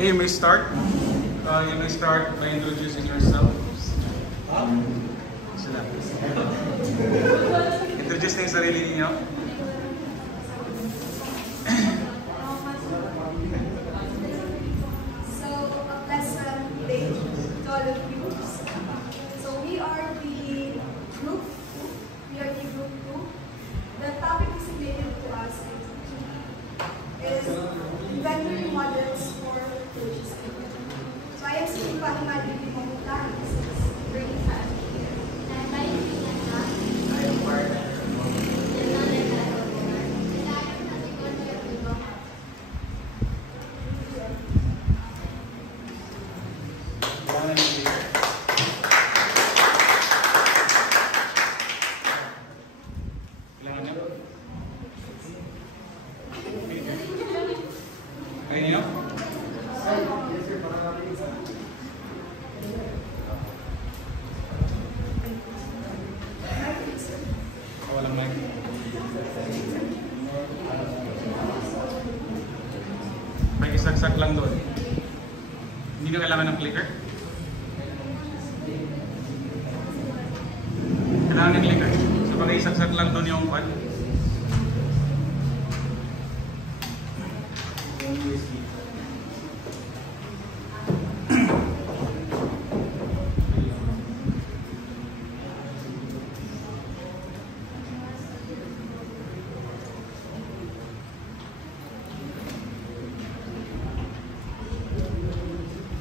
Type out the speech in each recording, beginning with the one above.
Okay, you may start. You may start by introducing yourself. Sila. Introduce na yung sarili ninyo. So, a pleasant day to all of you. So, we are the group 2. The topic designated to us is inventory models for purchasing. So, I am Siti Fatima Mamutan, grade 5. And I am Mark. May isagsak lang doon. Hindi na kailangan ng clicker. Kailangan ng clicker. So pag isagsak lang doon yung pan.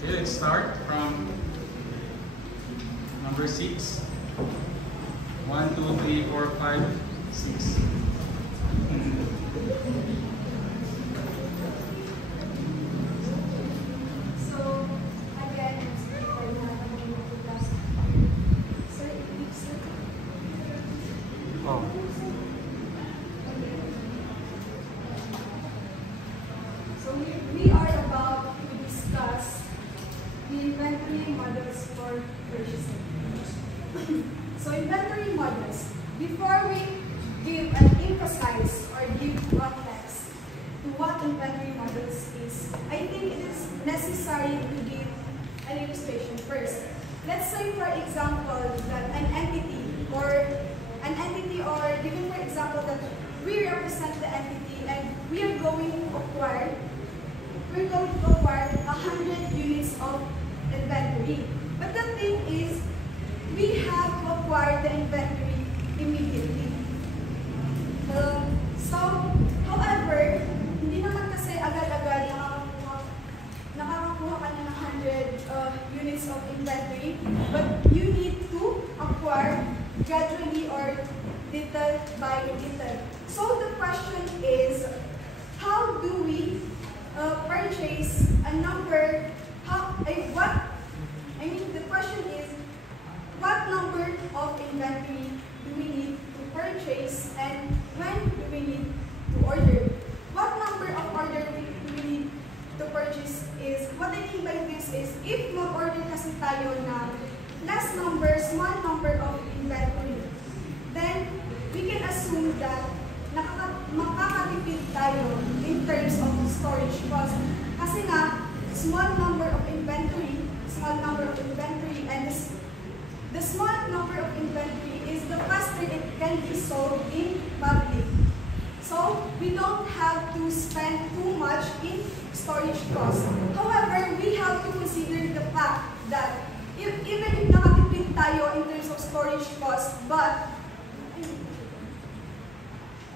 Let's start from number 6. 1, 2, 3, 4, 5, 6. So, again, Oh. So we are about to discuss the inventory models for purchasing. So inventory models, before we give an emphasis or give context to what inventory models is, I think it is necessary to give an illustration first. Let's say, for example, that an entity or given for example that we represent the entity and we are going to acquire 100 units of inventory. But the thing is, we have to acquire the inventory immediately. However, hindi naman kasi agad-agad nakakakuha ka na ng 100 units of inventory, but you need to acquire gradually or little by little. So the question is, how do we purchase a number? The question is, what number of inventory do we need to purchase and when do we need to order? What number of order do we need to purchase is, what I mean by this is, if mag-order kasi tayo na less number, small number of inventory, then we can assume that makakatipid tayo in terms of storage cost. Kasi nga, small number of inventory, and the small number of inventory is the faster it can be sold in public. So, we don't have to spend too much in storage cost. However, we have to consider the fact that even if nakatipid tayo in terms of storage cost, but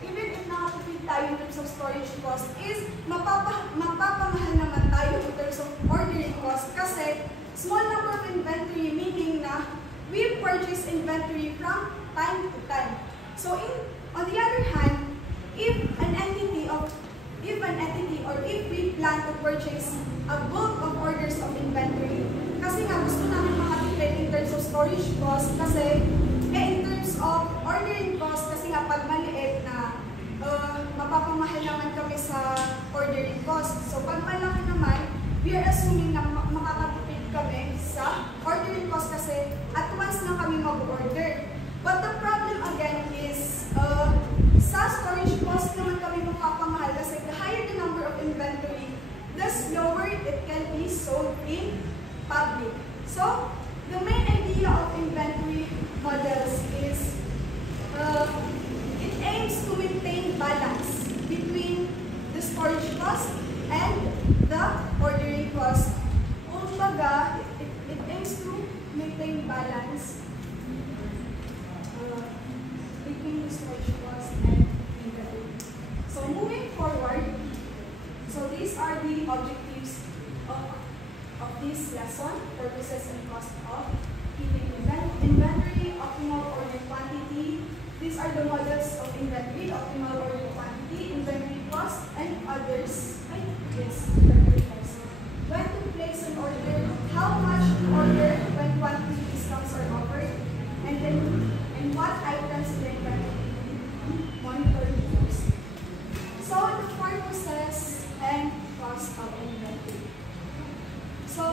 even if nakatipid tayo in terms of storage cost, is mapapamahal naman tayo in terms of ordering cost kasi small number of inventory, meaning na we purchase inventory from time to time. So on the other hand, if we plan to purchase a bulk of orders of inventory, kasi nga gusto namin makatipid in terms of storage cost, kasi in terms of ordering cost, kasi nga pag maliit na mapapamahal naman kami sa ordering cost. So pag malaki naman, we are assuming na makakatipid kami sa ordering cost kasi at once na kami mag-order. But the problem again is, sa storage cost naman kami mapapamahal kasi the higher the number of inventory, the slower it can be sold in public. So, the main idea of inventory models is it aims to maintain balance between the storage cost and the ordering cost. Kumbaga, it aims to maintain balance between the storage cost and inventory. So moving forward, so these are the objectives of this lesson: purposes and cost of keeping inventory, optimal order quantity. These are the models of inventory: optimal order quantity, inventory cost, and others. Yes, inventory cost. When to place an order, how much to order when quantity discounts are offered, and what items in the inventory monitor use. So the purposes and cost of inventory. So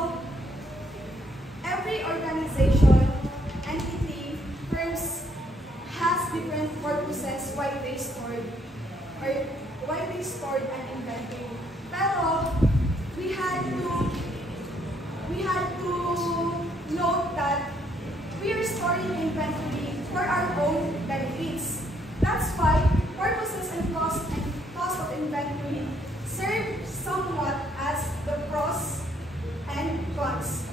every organization, entity, firms has different purposes why they stored an inventory. Pero we had to note that we are storing inventory for our own benefits. That's why purposes and cost of inventory serve somewhat as the pros and cons.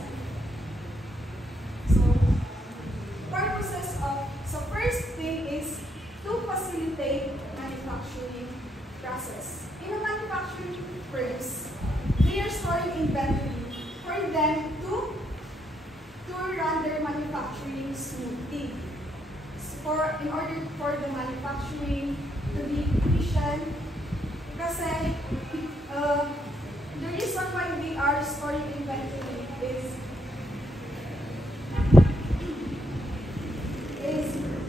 So first thing is to facilitate manufacturing process. In a manufacturing firms, they are storing inventory for them to run their manufacturing smoothly. In order for the manufacturing to be efficient, kasi the reason why we are storing inventory is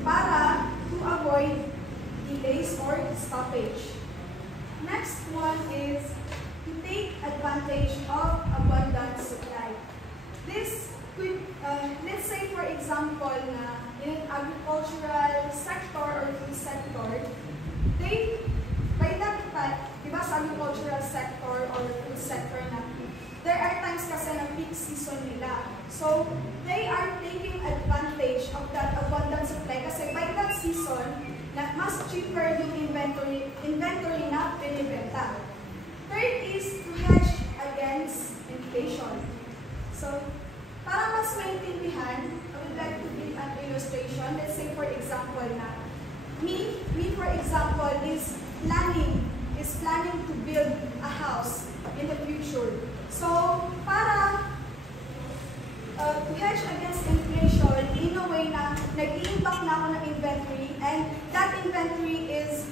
para to avoid delays or stoppage. Next one is to take advantage of abundant supply. This could, let's say for example na in an agricultural sector or food sector, by that time, diba sa agricultural sector or food sector na, there are times kasi na peak season nila. So, they are taking advantage of that abundant supply kasi by that season, na mas cheaper yung inventory na binibenta. Third is to hedge against inflation. So, para mas maintindihan, I would like to give an illustration. Let's say for example na, me for example is planning to build a house in the future. So, para to hedge against inflation, in a way na nag-i-impact na ako ng inventory, and that inventory is,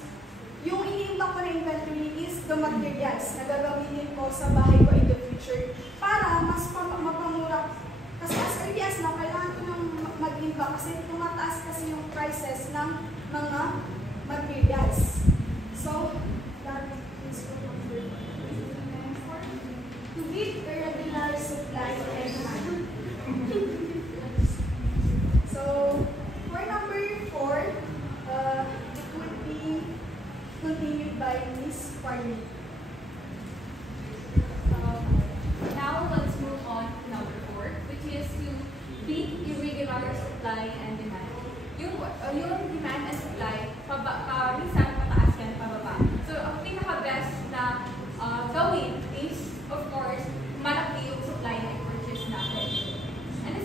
yung i-impact ko na inventory is the materials na gagamitin ko sa bahay ko in the future para mas mapamura. Kasi as early as na, kailangan ko nang mag-impact kasi tumataas kasi yung prices ng mga materials. So, that is for number 4. To meet the regular supply and demand. So, for number 4, it would be continued by Ms. Farley. Now, let's move on to number 4, which is to beat irregular supply and demand. Yung demand and supply, minsan pataas yan, pababa. So, ang pinaka-best na gawin is, of course, malaki yung supply na i-purchase natin. And the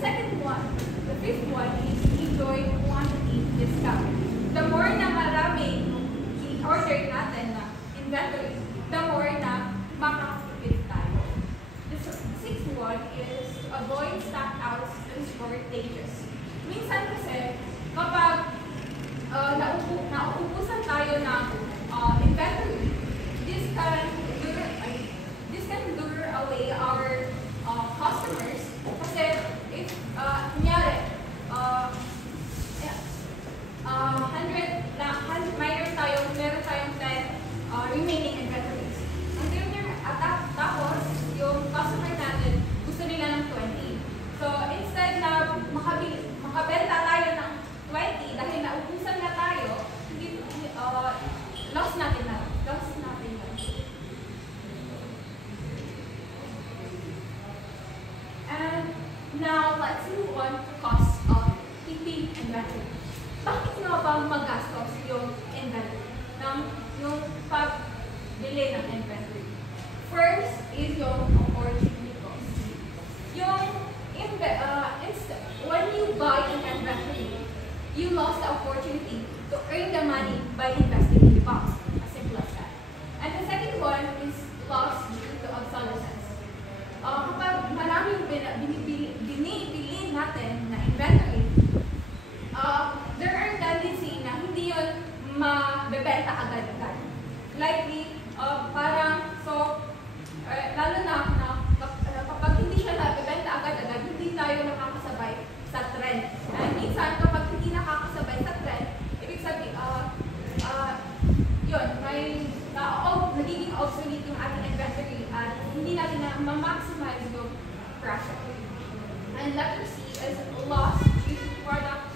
fifth one is enjoy quantity discount. The more na marami i-order natin na inventory, the more na makakapit tayo. The sixth one is to avoid stockouts and shortages. Minsan kasi, kapag nauubusan tayo ng inventory, this can lure away our customers. Kasi if, kunyari, 100, meron tayong 10 remaining inventories. Tapos, yung customer natin gusto nila ng 20. So, instead na Now, let's move on to cost of keeping inventory. Bakit nga ba magastos yung inventory? Yung pagbili ng inventory. First is yung opportunity cost. When you buy an inventory, you lost the opportunity to earn the money by investing in the box. As simple as that. And the second one is loss due to obsolescence. Kapag maraming binibili natin na inventory, there are tendency na hindi yun mabebenta agad-agad. Likely, lalo na kapag hindi siya nabebenta agad-agad, hindi tayo nakakasabay sa trend. And minsan, kapag hindi nakakasabay sa trend, ibig sabihin, nagiging obsolete yung ating inventory at hindi natin na ma-maximize yung profit. And letter C is loss due to product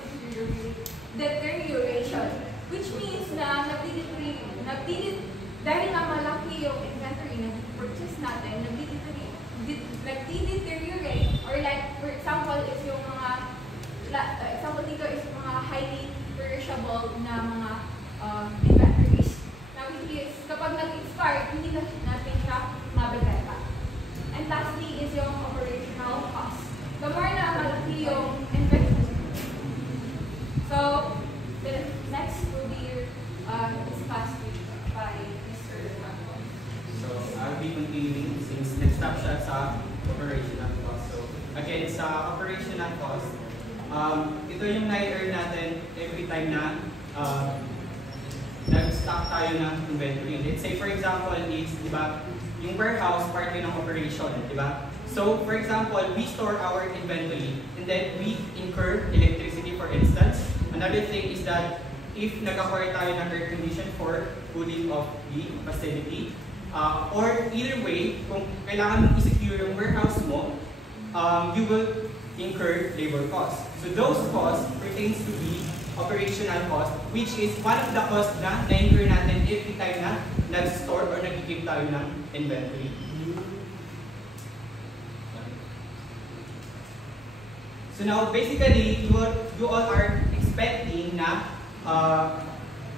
deterioration, which means na dahil nga malaki yung inventory na purchase natin, nagdi-deteriorate, or like, for example, is yung example dito is yung mga highly perishable na mga inventories. Now, which is, kapag nag-expire, hindi natin siya mabibenta. And lastly is yung operational cost. The more na malaki yung inventory. So, the next will be discussed by Mr. Franco. So, I'll be continuing since next stop siya sa operational cost. So, again, sa operational cost, ito yung na-earn natin every time na nag-stock tayo ng inventory. Let's say, for example, is, di ba, yung warehouse, part yun ng operation, di ba? So, for example, we store our inventory and then we incur electricity, for instance. Another thing is that if nag-acquire tayo ng air condition for cooling of the facility, or either way, kung kailangan mong i-secure yung warehouse mo, you will incur labor costs. So those costs pertains to the operational cost, which is one of the costs na na-incur natin every time na nag-store or nag-keep tayo ng inventory. So now, basically, you all are expecting na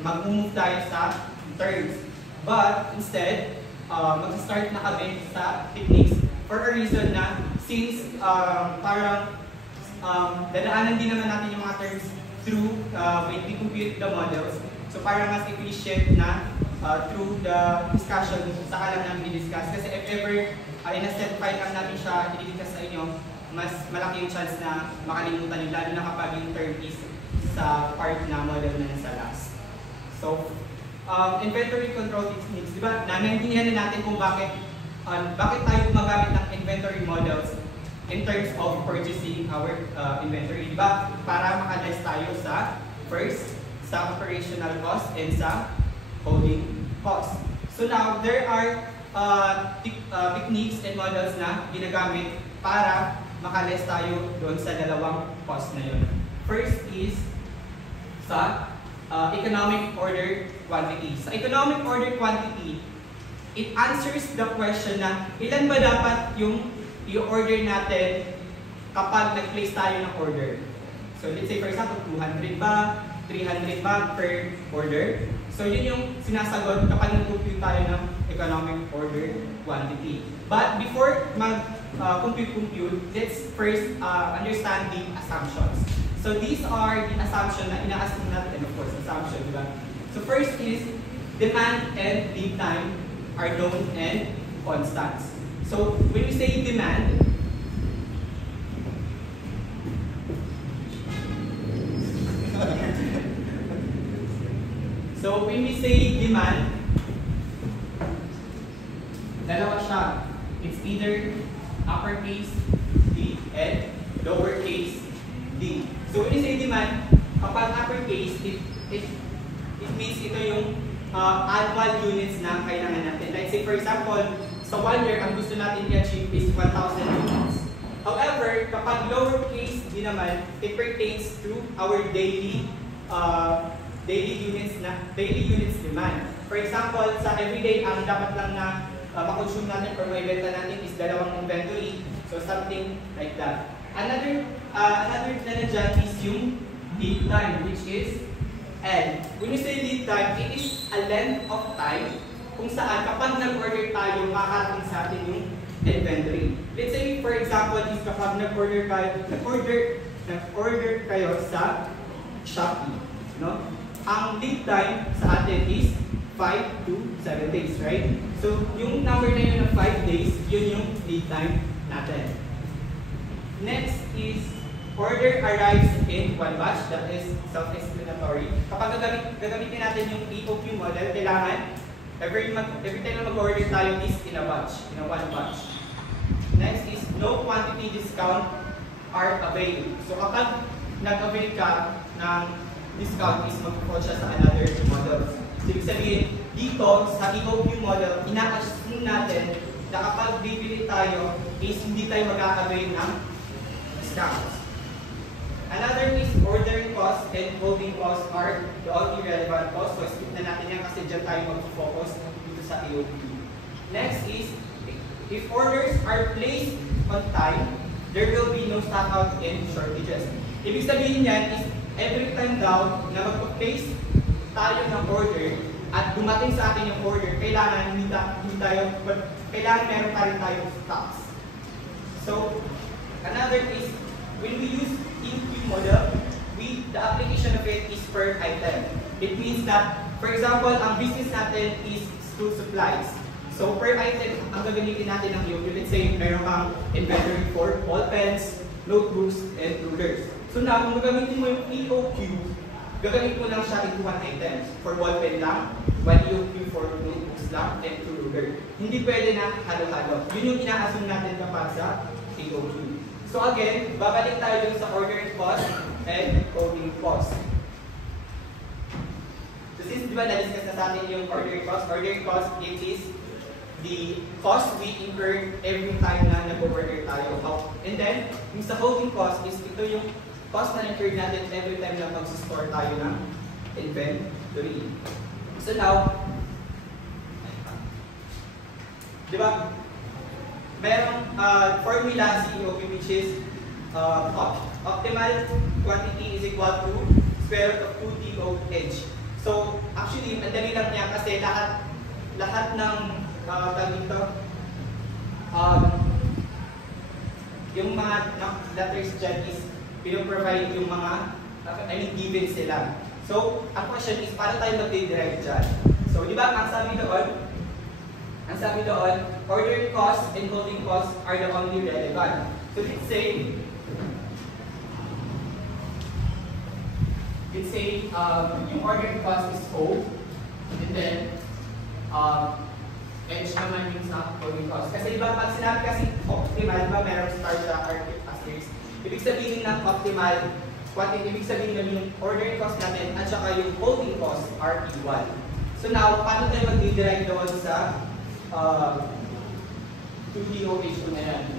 mag-move tayo sa terms. But instead, mag-start na kami sa techniques for a reason na since parang dadaanan din naman natin yung mga terms through when we compute the models. So parang mas efficient na through the discussion, saka lang namin i-discuss. Kasi if ever in a set file lang namin siya i-discuss sa inyo, mas malaki yung chance na makalimutan nyo, lalo na kapag yung term is sa part na model na nasa last. So, inventory control techniques, di ba? Naintindihan na natin kung bakit tayo gumagamit ng inventory models in terms of purchasing our inventory, di ba? Para maka-less tayo sa first, sa operational cost and sa holding cost. So now, there are techniques and models na ginagamit para maka-less tayo doon sa dalawang cost na yun. First is sa economic order quantity. Sa economic order quantity, it answers the question na ilan ba dapat yung i-order natin kapag nag-place tayo ng order. So let's say for example, 200 ba, 300 ba per order. So yun yung sinasagot kapag nag-compute tayo ng economic order quantity. But before mag-compute, let's first understand the assumptions. So these are the assumptions na ina-assume natin, and of course, assumption, di ba? So first is, demand and lead time are known and constants. So when we say demand, dalawa siya. It's either uppercase D and lowercase d. So when you say demand, kapag uppercase, it means ito yung annual units na kailangan natin. Like say for example, sa 1 year, ang gusto natin i-achieve is 1,000 units. However, kapag lowercase d naman, it pertains to our daily units demand. For example, sa everyday, ang dapat lang na makonsume natin or maibenta natin is 2 inventory. So something like that. Another na dyan is yung lead time, which is L. When you say lead time, it is a length of time kung saan kapag nag-order tayo, makakarating sa atin yung inventory. Let's say, for example, is kapag nag-order kayo sa Shopee, no? Ang lead time sa atin is 5 to 7 days, right? So, yung number na yun ng 5 days, yun yung lead time natin. Next is order arrives in one batch. That is self-explanatory. Kapag gagamitin natin yung EOQ model, kailangan every time na mag-order tayo is in a batch, in a one batch. Next is no quantity discount are availed. So kapag nag-avail ka ng discount is mag-fall siya sa another model. So ibig sabihin, dito sa EOQ model, ina-assume natin na kapag bibili tayo is hindi tayo mag-avail ng discounts. Another is ordering cost and holding cost are the only relevant costs. So skip na natin yan kasi dyan tayo mag-focus dito sa EOQ. Next is, if orders are placed on time, there will be no stock out and shortages. Ibig sabihin yan is, every time daw na mag-place tayo ng order at dumating sa atin yung order, kailangan meron pa rin tayong stocks. So, another is, when we use EOQ model, the application of it is per item. It means that, for example, ang business natin is school supplies. So per item, ang gagamitin natin ng EOQ, let's say, meron kang inventory for ball pens, notebooks, and rulers. So now, kung gagamitin mo yung EOQ, gagamitin mo lang siya into one item. For ball pen lang, one EOQ for notebooks lang, and two rulers. Hindi pwede na halo-halo. Yun yung ina-assume natin kapag sa EOQ. So again, babalik tayo dun sa ordering cost and coding cost. So since di ba na-discuss na sa atin yung ordering cost it is the cost we incur every time na nag-order tayo. And then, yung sa holding cost is ito yung cost na incurred natin every time na mag-store tayo ng inventory. So now, di ba? Merong formula sa EOQ which is optimal quantity is equal to square root of 2 DOH. So actually, ang dali lang niya kasi lahat ng dito, yung mga letters dyan is pinoprovide yung mga given sila. So ang question is, paano tayo mag-derive dyan? So di ba, ang sabi doon, ordering cost and holding cost are the only relevant. So let's say yung ordering cost is O, and then H naman yung sa holding cost. Kasi diba pag sinabi kasi optimal, diba meron start sa asterisk, ibig sabihin ng optimal quantity, ibig sabihin na yung ordering cost natin at saka yung holding cost are equal. So now, paano tayo mag-derive doon sa 2DOH na yan?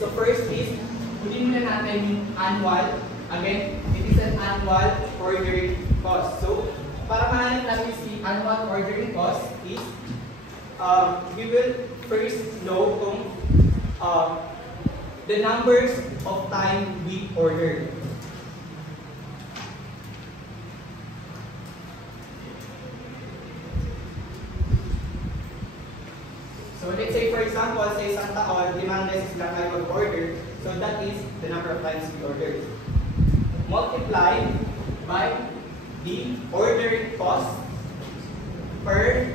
So first is, kunin muna natin yung annual. Again, it is an annual ordering cost. So, para mahanap natin si annual ordering cost is, we will first know kung the numbers of time we ordered. So let's say for example, sa isang taon, 5 beses lang tayo mag-order. So that is the number of times we ordered. Multiply by the ordering cost per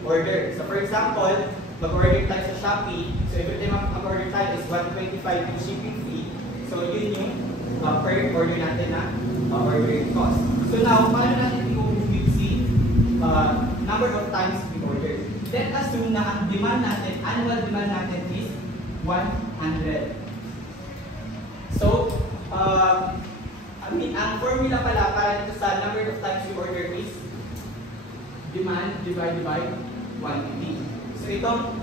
order. So for example, mag-order tayo sa Shopee. So every time mag-order tayo is 125 yung shipping fee. So yun yung per order natin na ordering cost. So now, paano natin i-compute si number of times we ordered? Let us assume na ang demand natin, annual demand natin is 100. So, ang formula pala para dito sa number of times we order is demand divided by quantity. So itong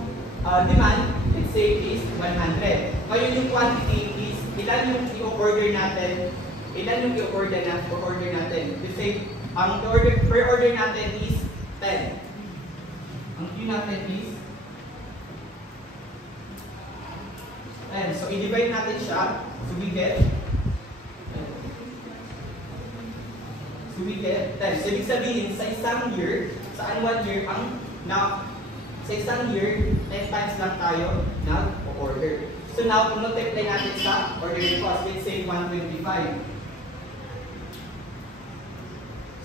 demand, let's say is 100. Ngayon yung quantity is ilan yung i-order natin, Let's say, ang per order natin is 10. Ang Q natin is 10. And so, i-divide natin siya. So, we get 10. So, ibig sabihin, sa isang year, sa annual year, sa isang year, 10 times lang tayo nag-order. So, now, kung multiply natin sa ordering cost, let's say 125.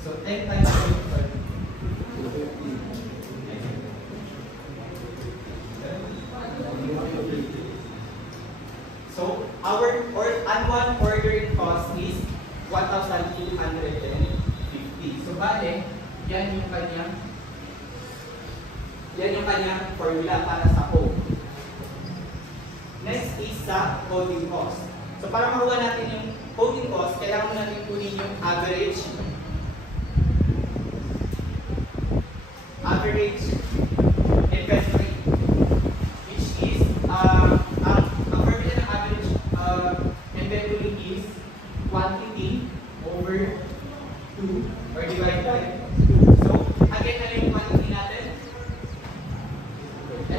So, 10 times 25. So, our annual ordering cost is 1,250. So, bale, yan yung kanyang formula para sa code. Next is sa coding cost. So, para makuha natin yung coding cost, kailangan mo natin kunin yung average inventory, which is ang formula ng average inventory is quantity over 2 or divided by 2. So, again, ano yung quantity natin? 10.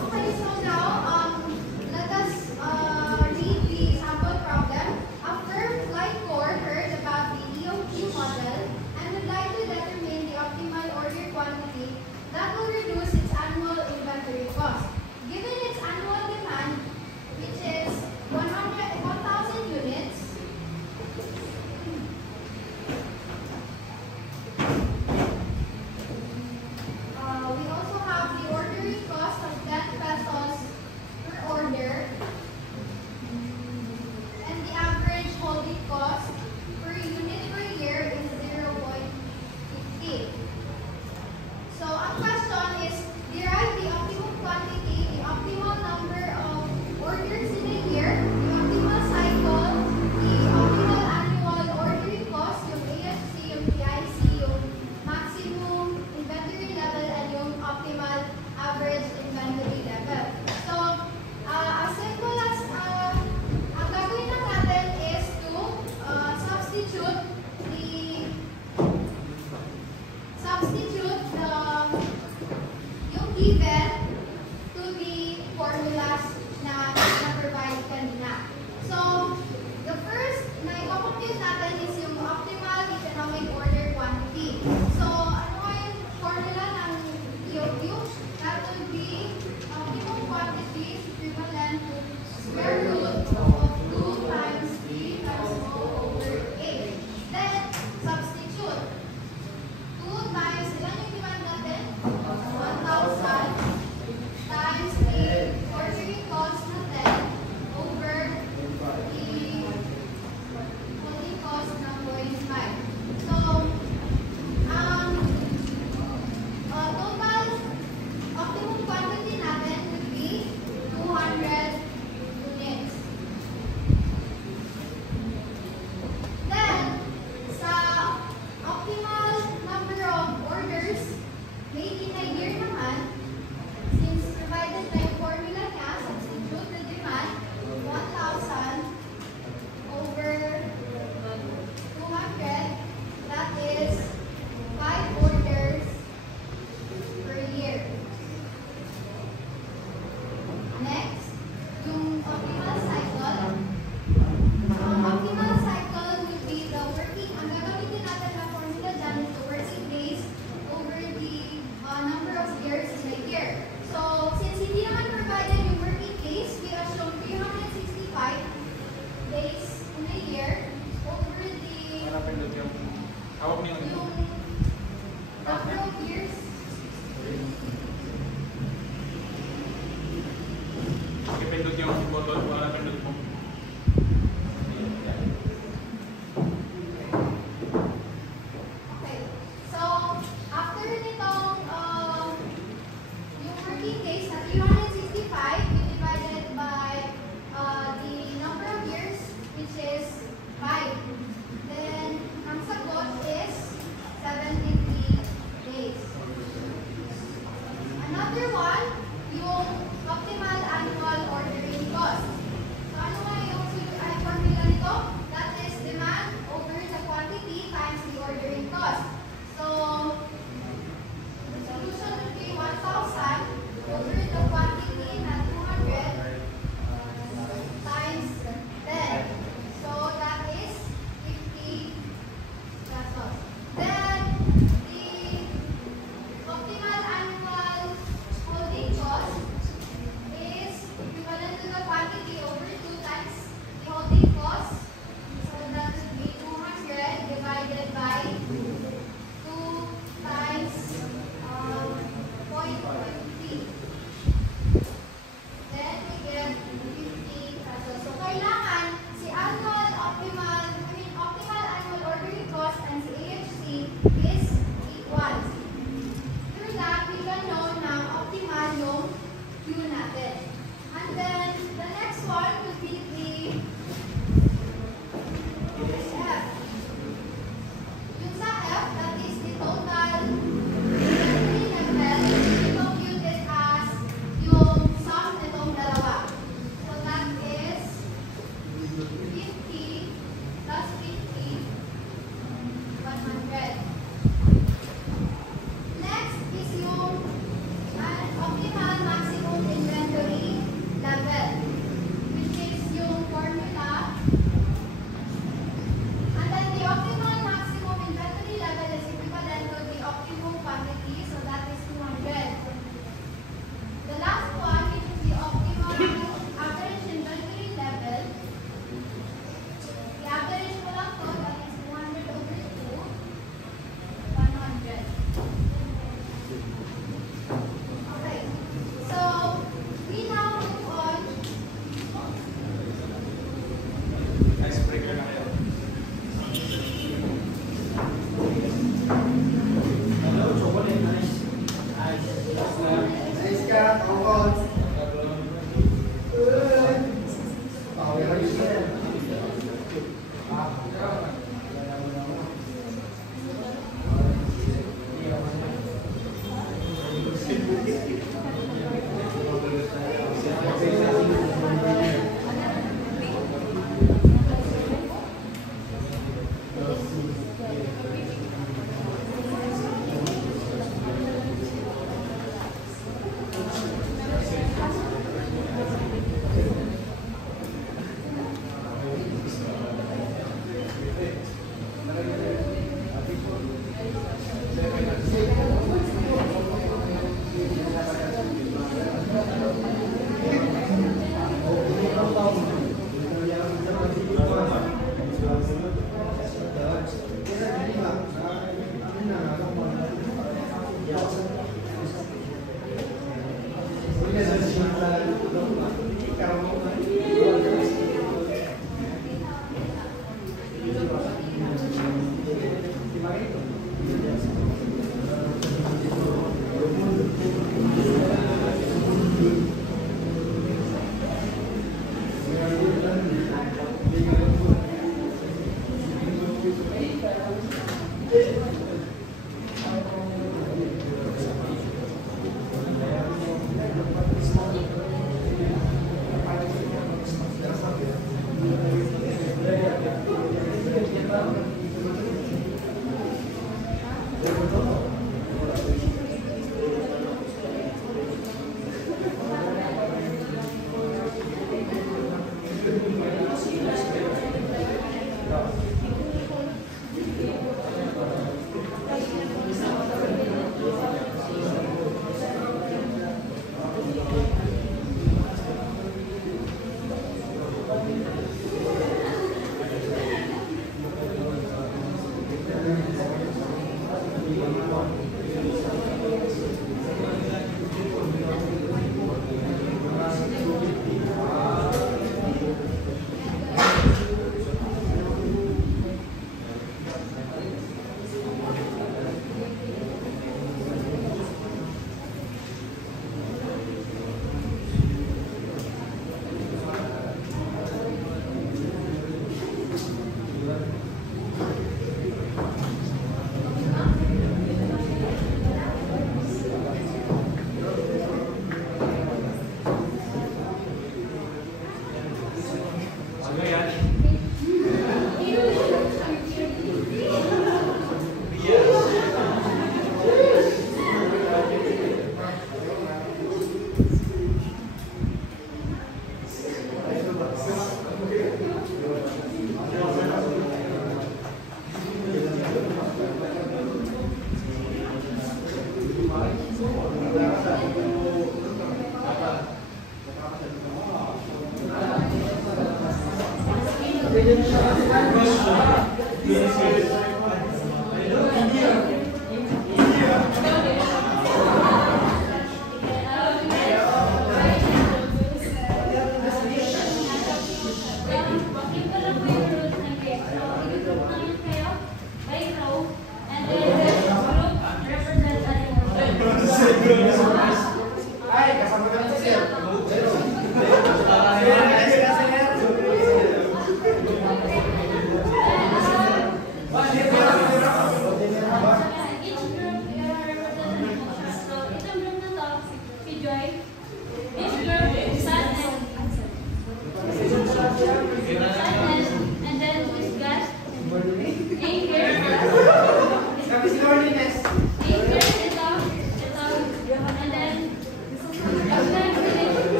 Okay, so now, let us read the sample problem. After Flight Corps heard about the EOQ model and would like to determine the optimal order quantity that will reduce its annual inventory cost. Given its annual demand, which is 1,000 units, we also have the ordering cost of 10 pesos per order and the average holding cost per unit per year is 0.50. So, ang question is, derive the optimum quantity, the optimal number of orders in a year, the optimal cycle, the optimal annual ordering cost, yung ASC, yung PIC, yung maximum inventory level, and yung optimal average inventory level. So, as simple as, ang gagawin lang natin is to substitute yung given to the formulas na na-provide kanina. So, the first na i-compute natin is yung optimal economic order quantity. So, ano nga yung formula ng EOQ? That would be optimum quantity is equivalent to square root of 2 times 3 times O over 8. Then, substitute. 2 times, ilan yung demand natin? 1,000 times the ordering cost natin over the holding cost ng 0.5. So, total optimum quantity natin would be 200 units. Then, sa optimal number of orders made in a year naman, since provided na yung formula niya, substitute the demand, 1,000 over 200, that is 5 orders per year. Next, yung optimal cycle. Ang optimal cycle will be the working, ang gagamitin natin na formula dyan is the working days over the number of years in a year. So, since hindi naman provided yung working days, we assume 365 days in a year over the Hawak mo yung yung number of years. ipindot yung button para pindot mo. Okay. So, after nitong yung working days na 365, we divided by the number of years, which is 5. Then, ang sagot is is equal. Through that, we can know na optimal yung Q natin. And then, the next one would be the F. Yung sa F, that is the total inventory level, we compute it as yung sum nitong dalawa. So that is 50 plus 50, 100.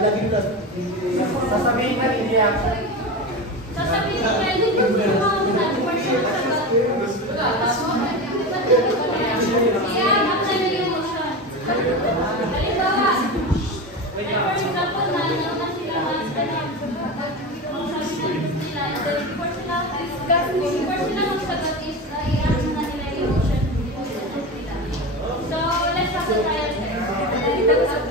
Sasabihin ka hindi ako. Sasabihin niya, hindi ko sumaunod. Iyan, ang kanyang emotion. Halimbawa, for example, nanaw na sila na kanyang sila, before sila magsagot is, i-ask na nila yung emotion nila. So, let's have a trial test.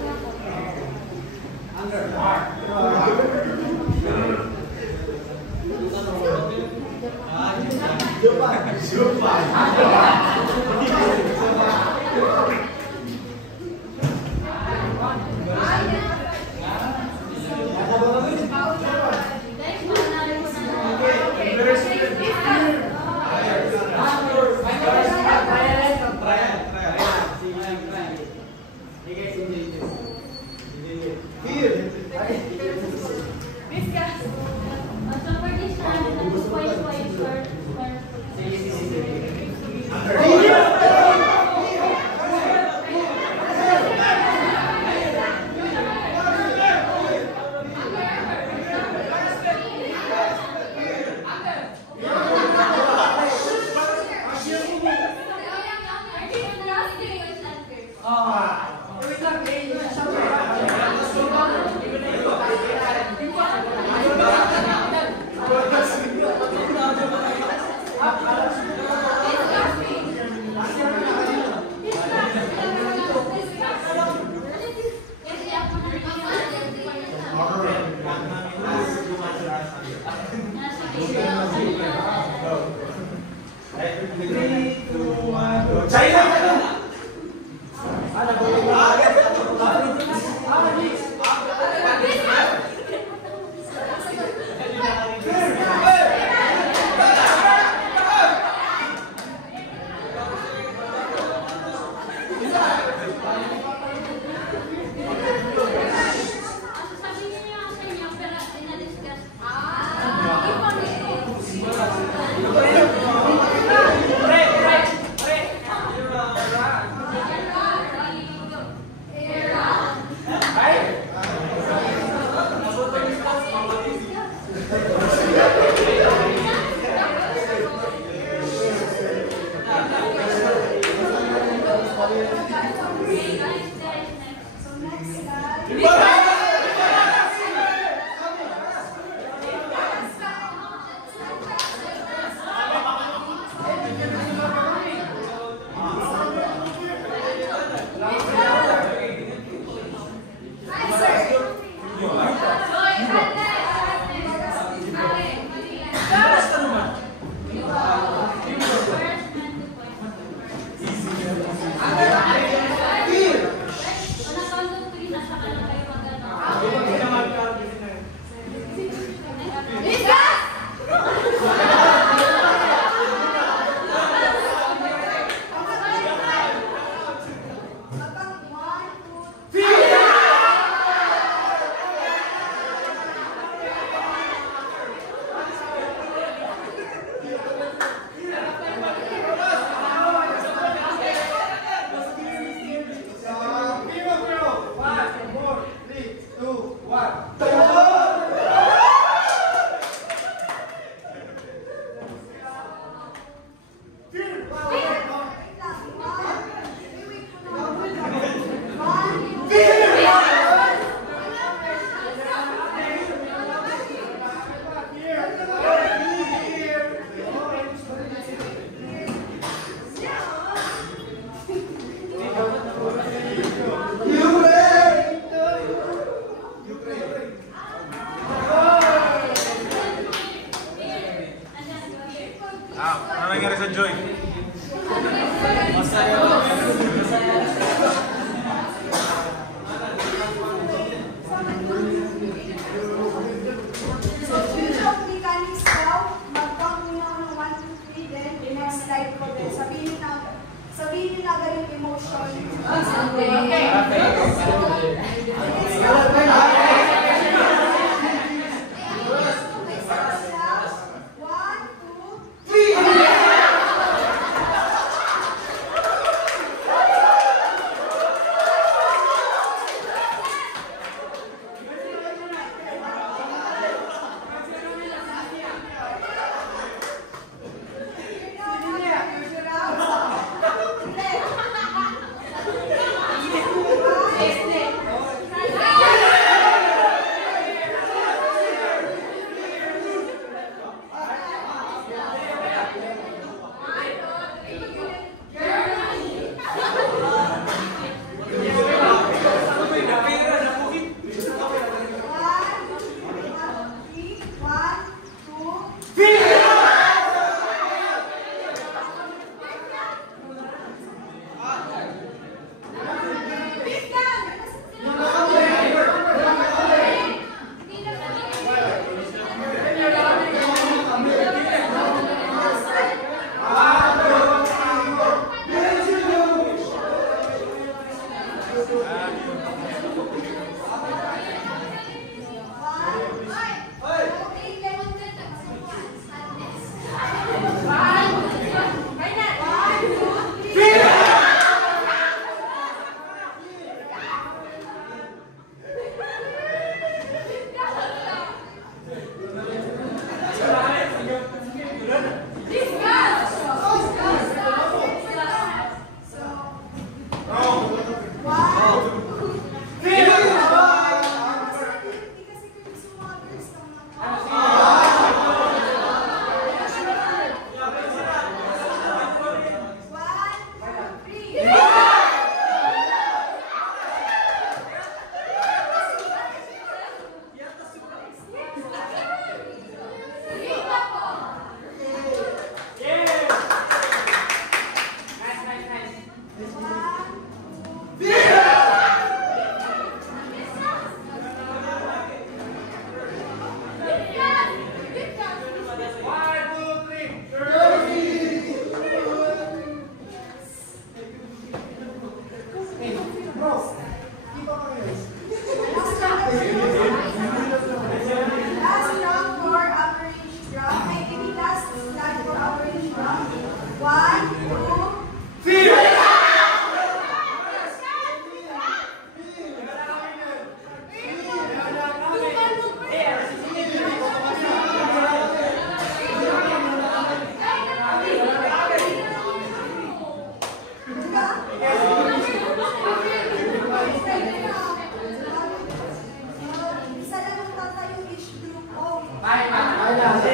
Baka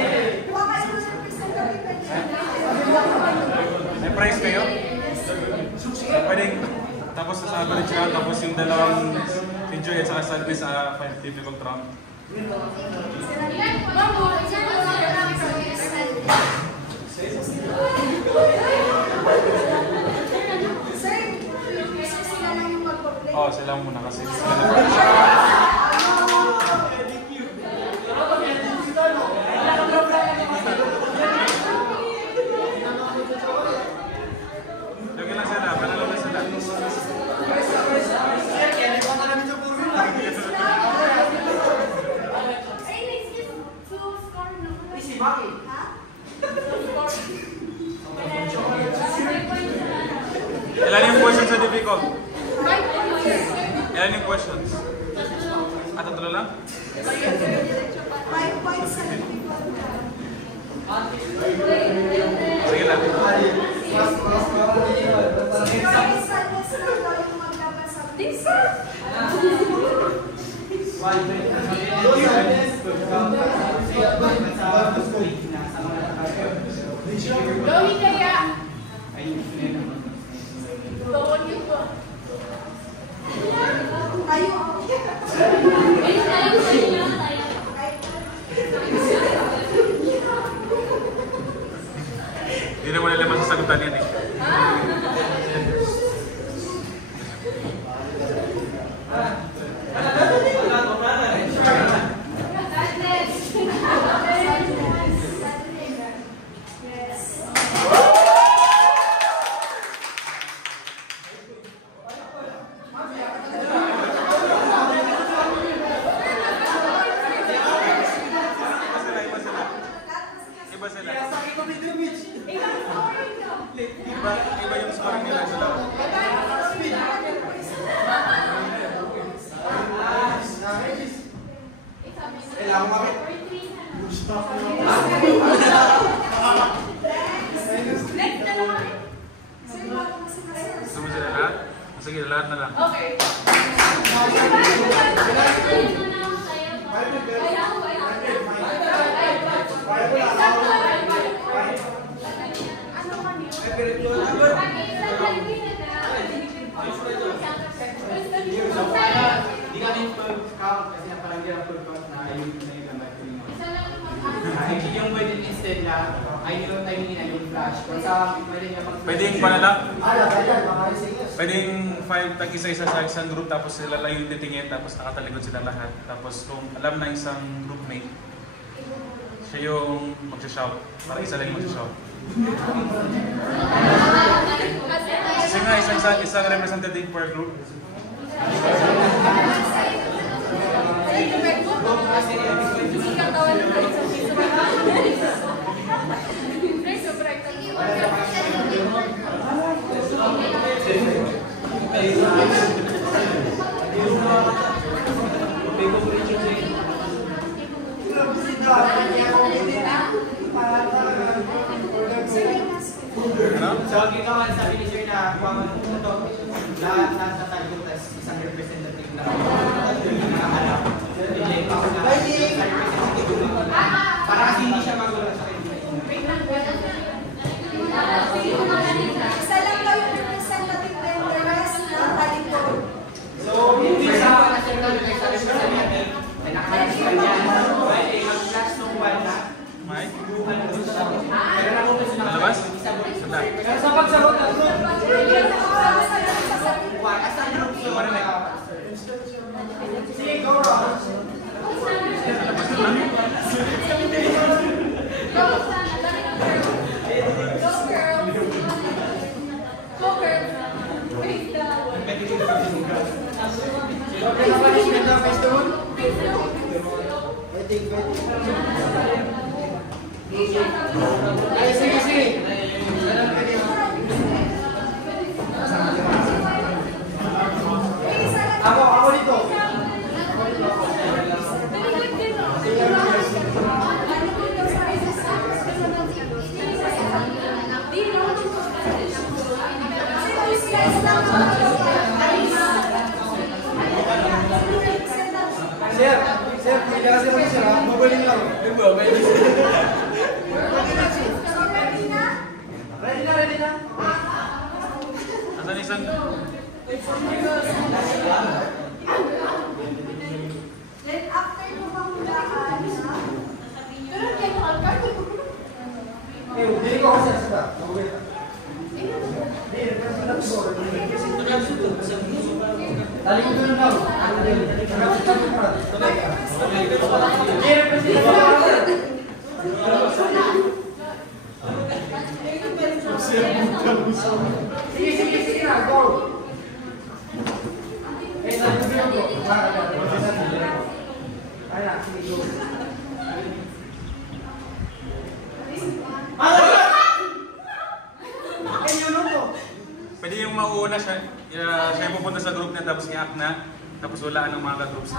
yung representative na May price kayo? Pwedeng tapos sa balik siya, tapos yung dalawang si Joy at saka Salvi sa 5 difficult round. Sir, sila lang yung magpa-play. Oo, sila muna kasi sila na. Lagi lang sila, panalo na sila. Ilan yung questions sa difficult? Ilan yung questions? Tatlo lang? 5 points sa difficult. Sige lang. Pero isa lang daw yung maglaban sa Gawin kaya! Bawal yun ba? tayo. Hindi na wala naman sasagutan yan eh. Iba sila. Iba yung scoring nila sila. Kailangan kami. Gusto mo sila lahat? Sige, lahat na lang. Okay. Hindi kami full count kasi napalagyan ang full count na ayun na yung lambat ko yun. Actually, yung pwede instead na ay yung timing na yung flash. Kung sa pwede niya mag- Pwede yung panala? Kaya, mga singles. Pwede yung 5 tag isa-isa sa isang group tapos sila lang yung titingin tapos nakatalikod sila lahat. Tapos kung alam na isang groupmate, siya yung magsha-shout. Para isa lang yung magsha-shout. Kasi nga, isang representative per group. Ano? So, ginawa sabi ni Sir na kung ito, lahat nasa tayo tas isang representative na nakaharap. Hindi pa ako na representative. Para kasi hindi siya magulo sa akin. Isa lang daw yung representative din, the rest na talikod. So, hindi sa representative, may nakaharap ka niyan. Pwede mag-flash nung one na. Mike? Pero nakuha sila. Malabas? Sanda. Sa pagsagot ng group. Sige, go Ross. Okay, sa punishment na face doon. Waiting. Ay, sige. Ako dito. Sir, may kasi na sila, magaling lang. Ready na. Asan isang... Then after mo panghulaan, pero kayo halkar. Hindi ko kasi sa magaling lang. Taling ko lang daw. Sige na, go. Pwede yung mauuna siya, siya yung pupunta sa group niya tapos i-act na, tapos wala ng mga ka-groups.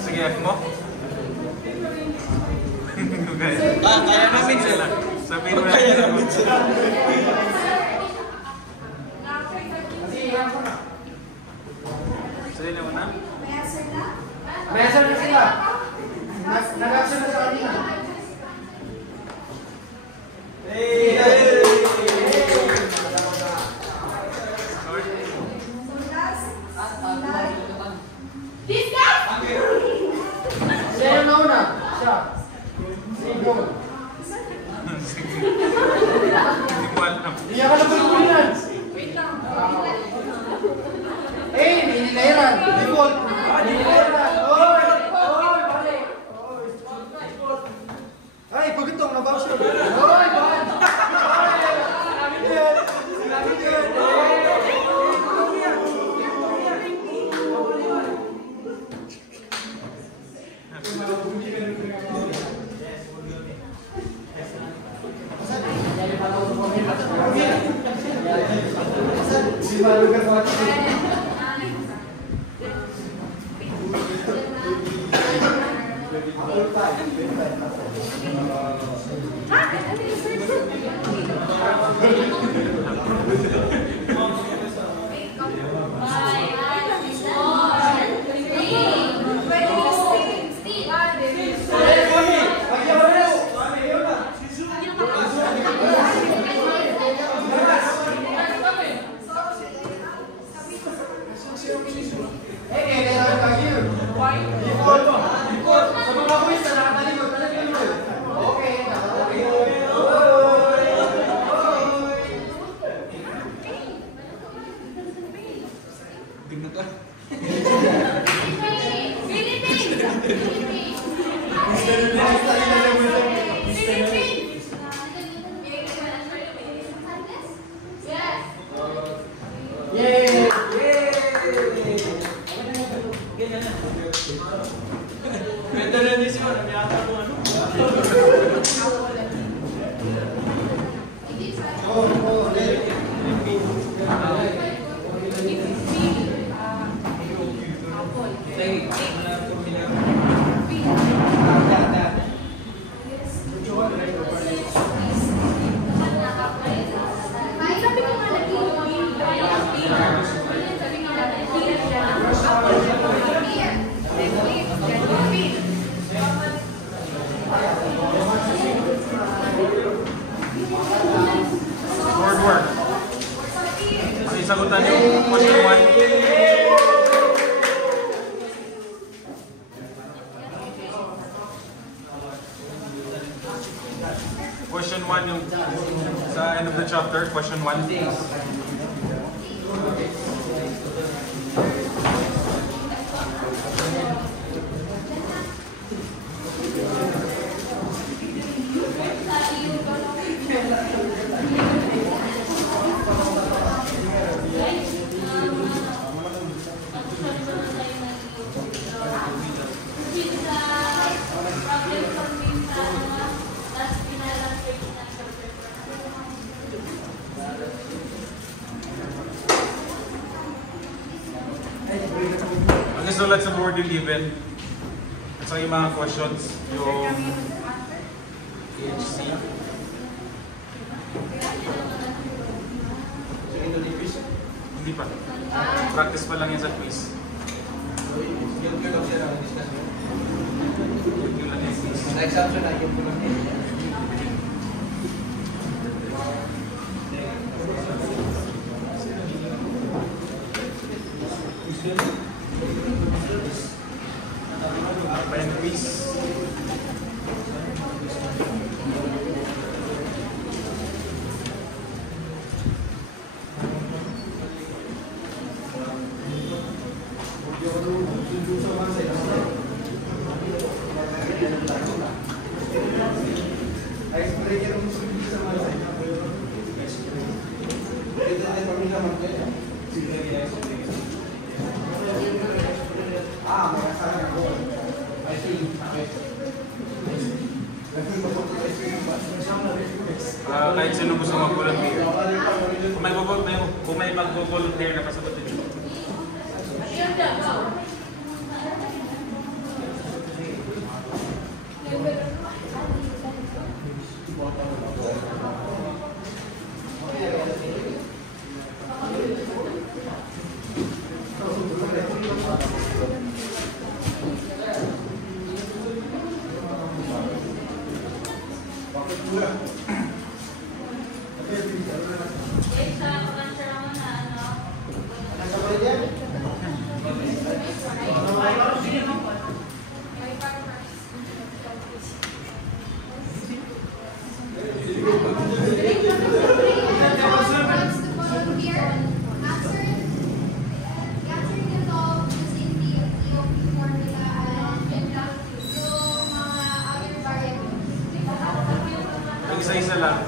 Sige, F mo. Kaya namin sila. Sabihin mo Kaya namin sila. Sige naman na. May answer na sila. Nag-answer na sa kanina. Siya yung nauna. Siya. Sige, go. Hindi ko alam. Iya ka na ba yung kulinan? Ninilahiran. Default. Ninilahiran. Oy! Balik. Ay, pagkitong na ba siya? Oy, balik. Sinabi yun. Si Malu ka pa. question 1 yung sa end of the chapter, question 1. Ang isulat sa board yung given. At saka yung mga questions, yung PHC. Hindi pa. Practice pa lang yan sa quiz. Yung lang yung quiz. Next option na yung pulang Pa yung quiz. Kahit sino gusto mag-volunteer. Kung may mag-volunteer na pasagutin nyo. Isa-isa lang.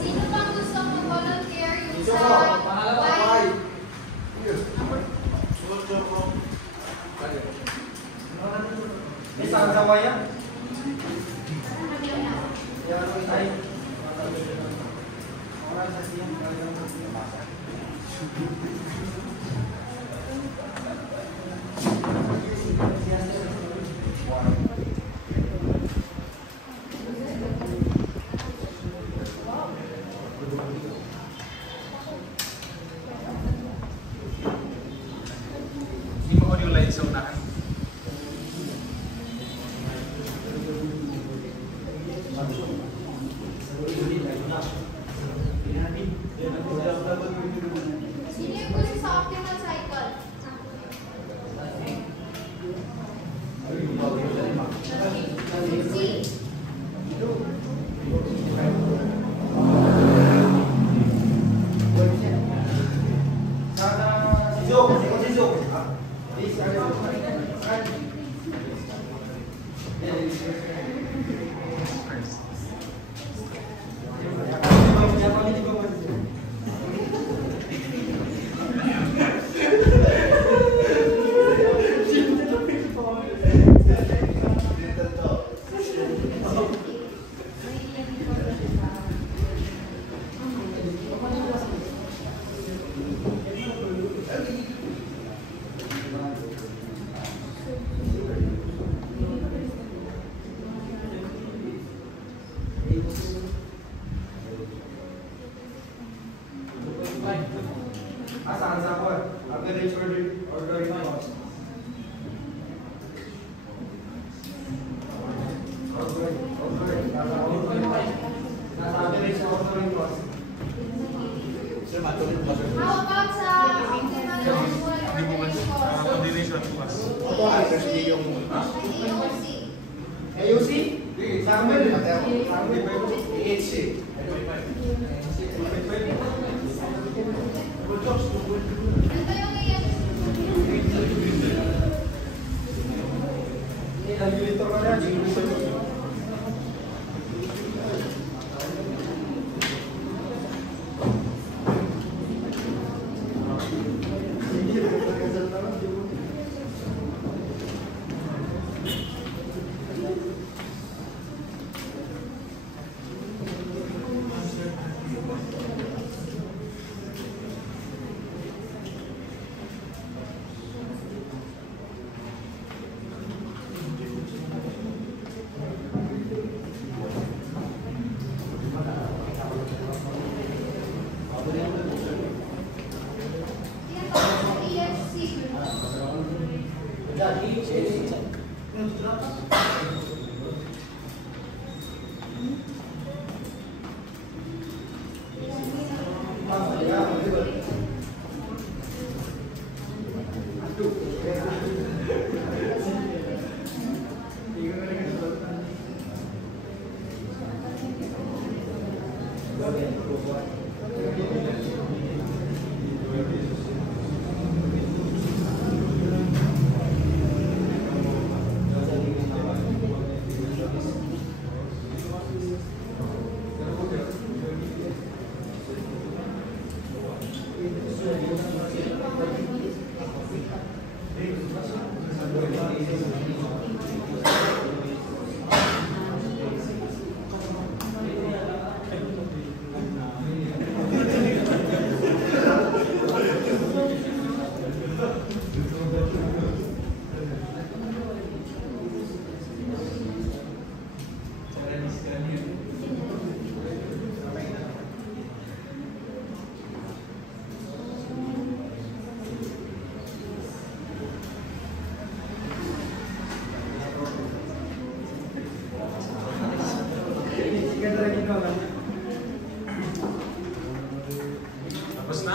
Sino bang gusto mag-volunteer yung sa May sasawa yan. Hindi mo yung light sa unahan. Sino yung gusto sa optimal side? Letters D yung... AOC. AOC? Sa amin. AHC. Ano yung AOC? Nag-ulitor ka na. Tapos na?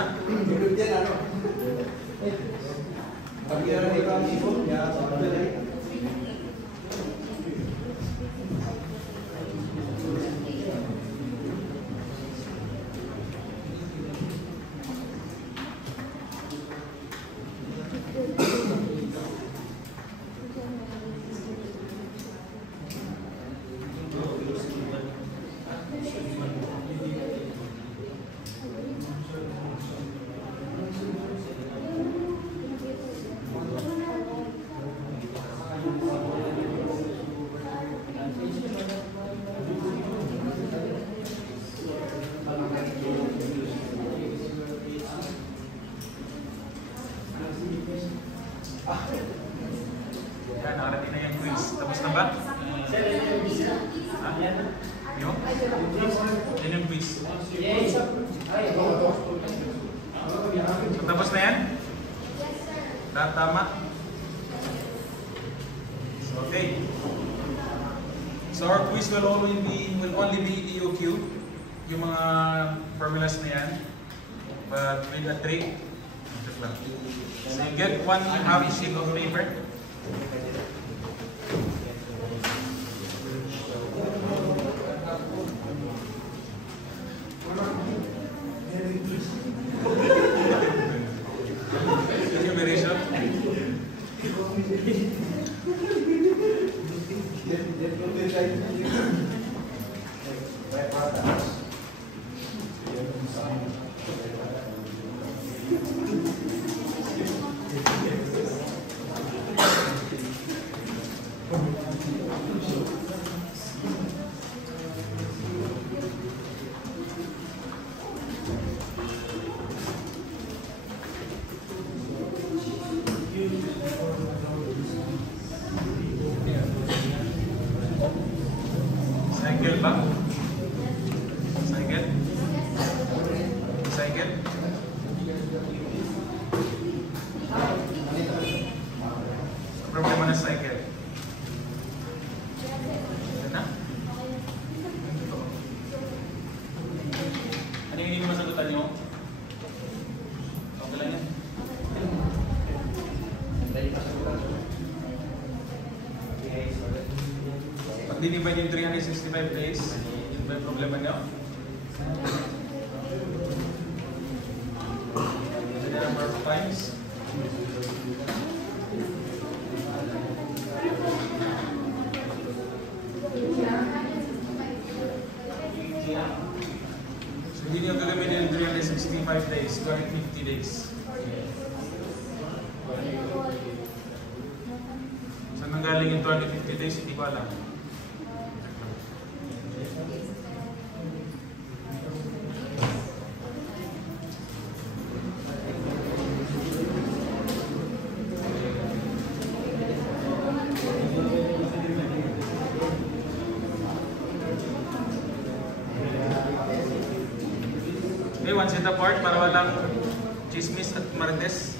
Yan, nakarating na yung quiz. Tapos na ba? Ha? Yung? Yan yung quiz. Tapos na yan? Yes, sir. Tama? Okay. So our quiz will only be EOQ. Yung mga formulas na yan. But with a trick. So you get one half sheet of paper. Enumeration. Cycle ba? Cycle? Cycle? Problema na cycle. Yan na? Ano yung hindi mo masagutan nyo? Okay lang yan. Pag dinivide yung 365 days, yun ba yung problema nyo? The number of times. So hindi nyo gagamitin yung 365 days, 250 days. Saan nanggaling yung 250 days? Hindi ko alam. Okay, one set apart para walang chismis at marites.